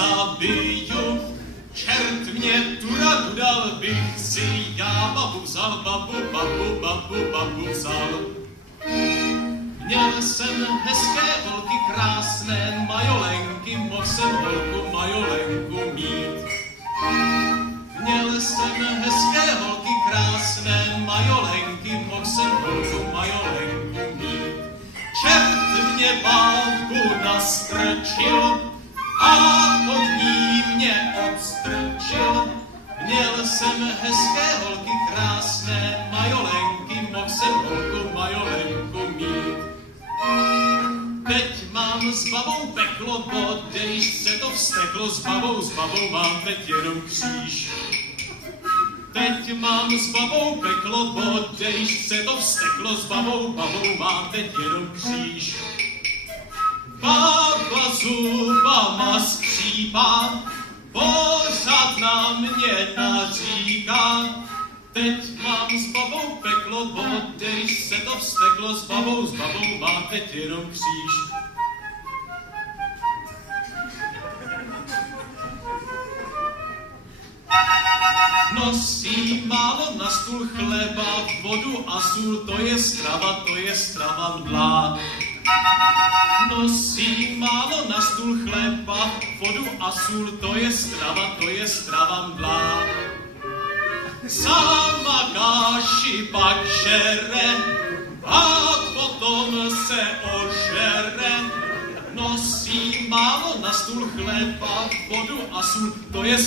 zabiju. Čert mě tu radu dal, bych si já babu vzal, babu vzal. Měl jsem hezké holky, krásné majolenky, mohl jsem holku majolenku mít. Měl jsem hezké holky, krásné majolenky, mohl jsem holku majolenku mít. Čert mě bábu nastrčil a od ní mě odstrčil. Měl jsem hezké holky, krásné majolenky, mohl jsem holku majolenku mít. Teď mám s babou peklo, bodejš se to vzteklo, s babou mám teď jenom kříž. Teď mám s babou peklo, bodejš se to vzteklo, s babou mám teď jenom kříž. Baba zubama skřípá, pořád na mě naříká. Teď mám s babou peklo, bodejš se to vzteklo, s babou mám teď jenom kříž. Nosí málo na stůl chleba, vodu a sůl, to je strava mdlá. Nosí málo na stůl chleba, vodu a sůl, to je strava mdlá. Sama káši pak žere a potom se ožere. Nosí málo na stůl chleba, vodu a sůl, to je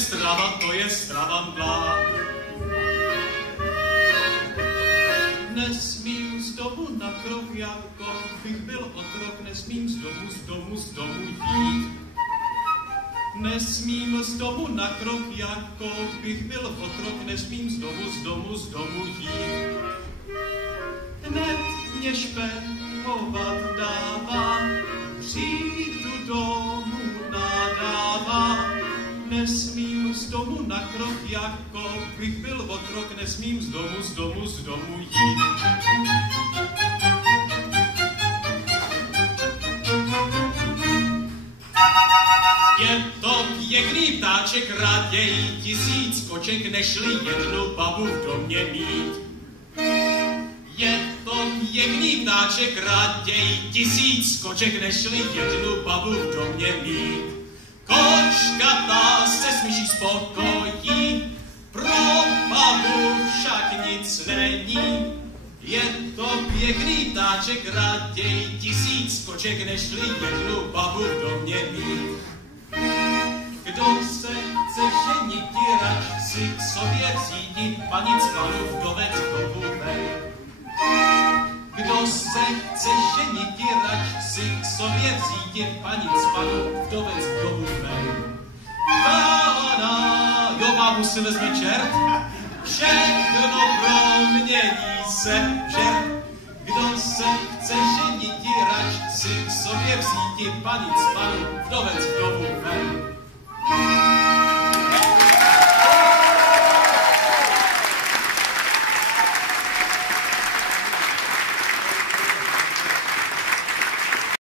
strava mdlá. Nesmím z domu na krok, jako bych byl otrok, nesmím z domu jít. Nesmím z domu na krok, jako bych byl otrok, nesmím z domu jít. Hned mě špehovat dává, přijdu domů nadává. Nesmím z domu na krok, jako bych byl otrok, nesmím z domu jít. Je to pěkný ptáček, raději 1000 koček, nežli jednu babu v domě mít. Je to pěkný ptáček, raději 1000 koček, nežli jednu babu v domě mít. Kočka ta se smíší spokojí, pro babu však nic není. Je to pěkný ptáček, raději 1000 koček, nežli jednu babu v domě mít. Kdo se chce ženit, rač si k sobě vzít, panic panu vdovec vdovůvej. Kdo se chce ženit, rač si k sobě vzít, panic panu vdovec vdovůvej. Pána, jo, bábu si vezme čert, všechno promění se čert. Kdo se chce ženit, rač si k sobě vzít, panic panu vdovec vdovůvej.